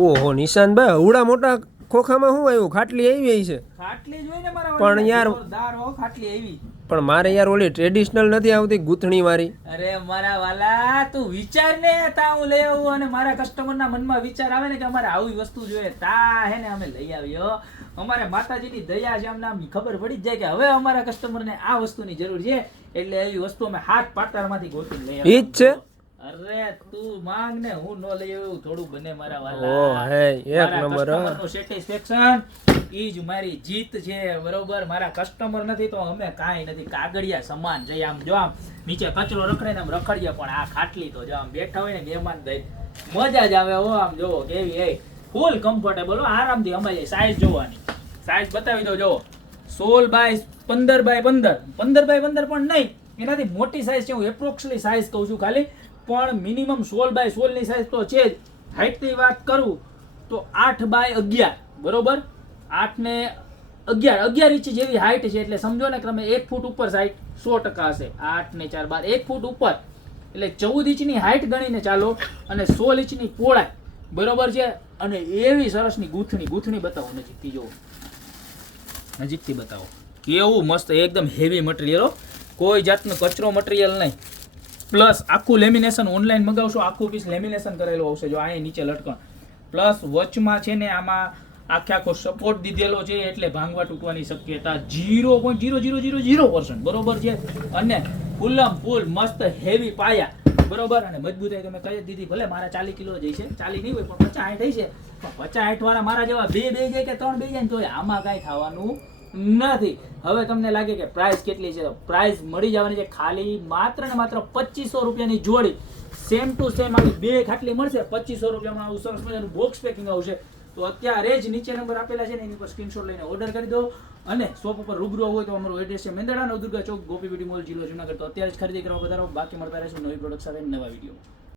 ઓહો નિશાંતભાઈ અવડા મોટા ખોખામાં શું આવ્યું? ખાટલી આવી છે. ખાટલી જોઈને મારા પણ યાર જોરદાર હો ખાટલી આવી. પણ મારે યાર ઓલી ટ્રેડિશનલ નથી આવતી ગૂંથણી વાળી. અરે મારા વાલા તું વિચાર ને તા હું લઈ આવું અને મારા કસ્ટમર ના મનમાં વિચાર આવે ને કે અમારે આવી વસ્તુ જોઈએ તા હે ને અમે લઈ આવ્યો. અમારે માતાજીની દયા છે, અમને આમ ખબર પડી જ જાય કે હવે અમારા કસ્ટમર ને આ વસ્તુની જરૂર છે એટલે એવી વસ્તુ અમે હાથ પાટાળમાંથી ગોતીને લઈ આવ્યા. ઈ જ છે. અરે તું માંગ ને હું ન લઈ આવ્યું થોડું બને મારા વાલા. ઓ હે એક નંબર નો સેટિસ્ફેક્શન ઈ જ મારી જીત છે. બરોબર, મારા કસ્ટમર નથી તો અમે કાંઈ નથી, કાગળિયા સમાન છે. આમ જો આમ નીચે કચરો રખડે ને આમ રખડીએ, પણ આ ખાટલી તો જો આમ બેઠા હોય ને મહેમાન દઈ મજા જ આવે. હો આમ જોવો કેવી એ ફૂલ કમ્ફર્ટેબલ હો, આરામથી અમારી સાઈઝ જોવાની. સાઈઝ બતાવી દો, જોવો 16 બાય 15 બાય 15 15 બાય 15 પણ નહીં, એનાથી મોટી સાઈઝ છે. હું એપ્રોક્સલી સાઈઝ કહું છું ખાલી, પણ મિનિમમ 16 બાય 16 ની સાઈઝ તો છે જ. હાઈટની વાત કરું તો 8 બાય 11, બરોબર, 8 ને 11 ઇંચ જેવી હાઈટ છે. એટલે સમજો ને કે તમે 1 ફૂટ ઉપર હાઈટ 100% હશે. 8 ને 4 12 1 ફૂટ ઉપર એટલે 14 ઇંચની હાઈટ ગણીને ચાલો, અને 16 ઇંચની પહોળાઈ, બરોબર છે. અને એવી સરસની ગૂંથણી બતાવો નજીકથી, જોવો નજીકથી બતાવો કેવું મસ્ત એકદમ હેવી મટીરિયલ, કોઈ જાતનો કચરો મટીરિયલ નહીં. પ્લસ આખું લેમિનેશન ઓનલાઈન મગાવશો, આખું પીસ લેમિનેશન કરેલો આવશે. જો અહીં નીચે લટકણ, પ્લસ વચમાં છે ને આમાં આખો સપોર્ટ દીધેલો છે, એટલે ભાંગવા તૂટવાની શક્યતા 0.0000%, બરોબર છે. અને ફૂલમ ફૂલ મસ્ત હેવી પાયા, બરોબર. અને મજબૂતાઈ તમે કહી દીધી, ભલે મારા 40 કિલો જ છે, 40 નહીં હોય પણ 50-60 છે. પણ 50-60 વાળા મારા જેવા બે જાય કે 3 જાય ને તો આમાં કાંઈ થવાનું નથી. હવે તમને લાગે કે પ્રાઇસ કેટલી છે, પ્રાઇસ મળી જવાની છે ખાલી માત્ર ને માત્ર 2500 રૂપિયાની જોડી. સેમ ટુ સેમ આવી બે ખાટલી મળશે 2500 રૂપિયામાં. આવું સરસ મજાનું બોક્સ પેકિંગ આવશે. તો અત્યારે જ નીચે નંબર આપેલા છે ને એની પર સ્ક્રીનશોટ લઈને ઓર્ડર કરી દો. અને શોપ ઉપર રૂબરૂ હોય તો અમારું એડ્રેસ છે મેંદરડા નવદુર્ગા ચોક, ગોપી બ્યુટી મોલ, જિલ્લો જુનાગઢ. તો અત્યારે જ ખરીદી કરવા વધારો. બાકી મળતા રહેશું નવી પ્રોડક્ટ સાથે નવા વિડીયો.